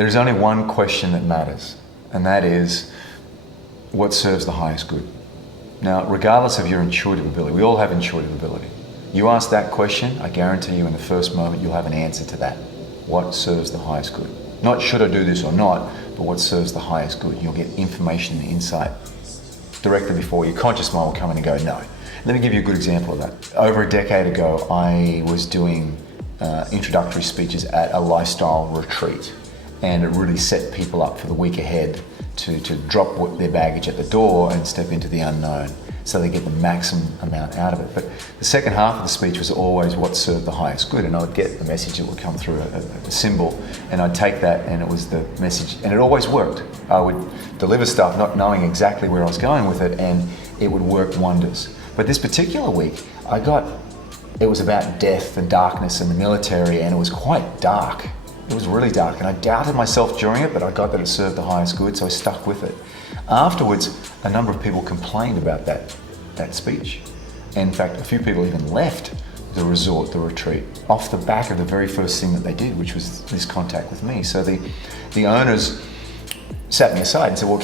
There's only one question that matters, and that is, what serves the highest good? Now, regardless of your intuitive ability, we all have intuitive ability. You ask that question, I guarantee you in the first moment you'll have an answer to that. What serves the highest good? Not should I do this or not, but what serves the highest good? You'll get information and insight directly before your conscious mind will come in and go, no. Let me give you a good example of that. Over a decade ago, I was doing introductory speeches at a lifestyle retreat, and it really set people up for the week ahead to drop their baggage at the door and step into the unknown so they get the maximum amount out of it. But the second half of the speech was always what served the highest good, and I would get the message that would come through a symbol, and I'd take that and it was the message, and it always worked. I would deliver stuff not knowing exactly where I was going with it, and it would work wonders. But this particular week, it was about death and darkness and the military, and it was quite dark. It was really dark, and I doubted myself during it, but I got that it served the highest good, so I stuck with it. Afterwards, a number of people complained about that speech. And in fact, a few people even left the resort, the retreat, off the back of the very first thing that they did, which was this contact with me. So the owners sat me aside and said, well,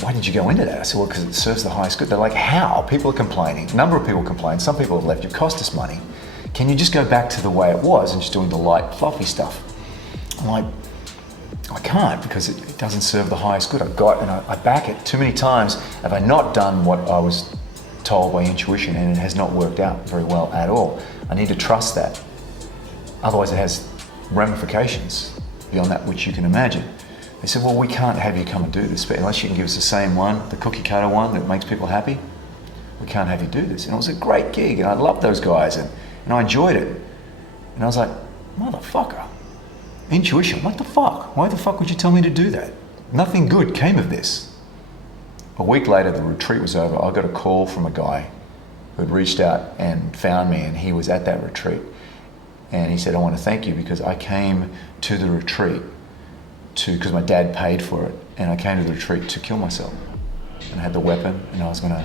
why did you go into that? I said, well, because it serves the highest good. They're like, how? People are complaining. A number of people complained. Some people have left. It cost us money. Can you just go back to the way it was and just doing the light, fluffy stuff? I'm like, I can't, because it doesn't serve the highest good. I back it. Too many times have I not done what I was told by intuition, and it has not worked out very well at all. I need to trust that. Otherwise it has ramifications beyond that which you can imagine. They said, well, we can't have you come and do this, but unless you can give us the same one, the cookie cutter one that makes people happy, we can't have you do this. And it was a great gig, and I loved those guys, and I enjoyed it. And I was like, motherfucker, intuition, what the fuck? Why the fuck would you tell me to do that? Nothing good came of this. A week later, the retreat was over. I got a call from a guy who had reached out and found me, and he was at that retreat. And he said, I want to thank you because I came to the retreat because my dad paid for it, and I came to the retreat to kill myself. And I had the weapon, and I was going to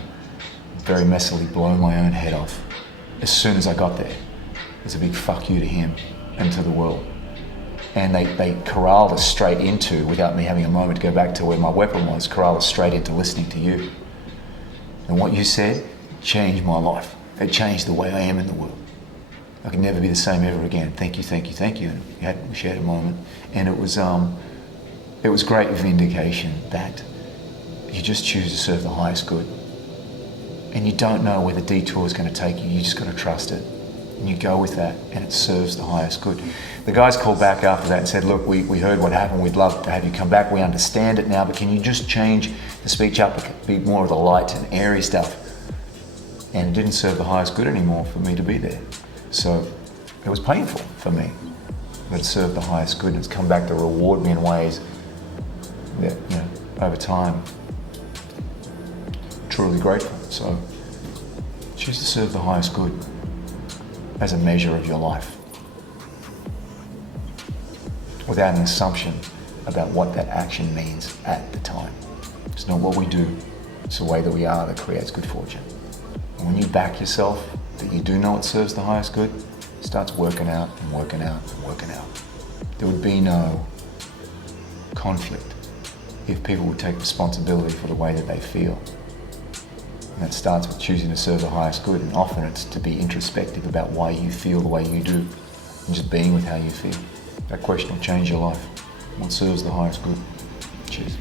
very messily blow my own head off as soon as I got there. It was a big fuck you to him and to the world. And they corralled us straight into, without me having a moment to go back to where my weapon was, corralled us straight into listening to you. And what you said changed my life. It changed the way I am in the world. I could never be the same ever again. Thank you, thank you, thank you. And we shared a moment. And it was great vindication that you just choose to serve the highest good. And you don't know where the detour is going to take you. You just got to trust it. And you go with that, and it serves the highest good. The guys called back after that and said, look, we heard what happened. We'd love to have you come back. We understand it now, but can you just change the speech up, be more of the light and airy stuff? And it didn't serve the highest good anymore for me to be there. So it was painful for me, but it served the highest good, and it's come back to reward me in ways that, over time, truly grateful. So choose to serve the highest good as a measure of your life, without an assumption about what that action means at the time. It's not what we do, it's the way that we are that creates good fortune. And when you back yourself that you do know it serves the highest good, it starts working out and working out and working out. There would be no conflict if people would take responsibility for the way that they feel. And that starts with choosing to serve the highest good, and often it's to be introspective about why you feel the way you do, and just being with how you feel. That question will change your life. What serves the highest good? Cheers.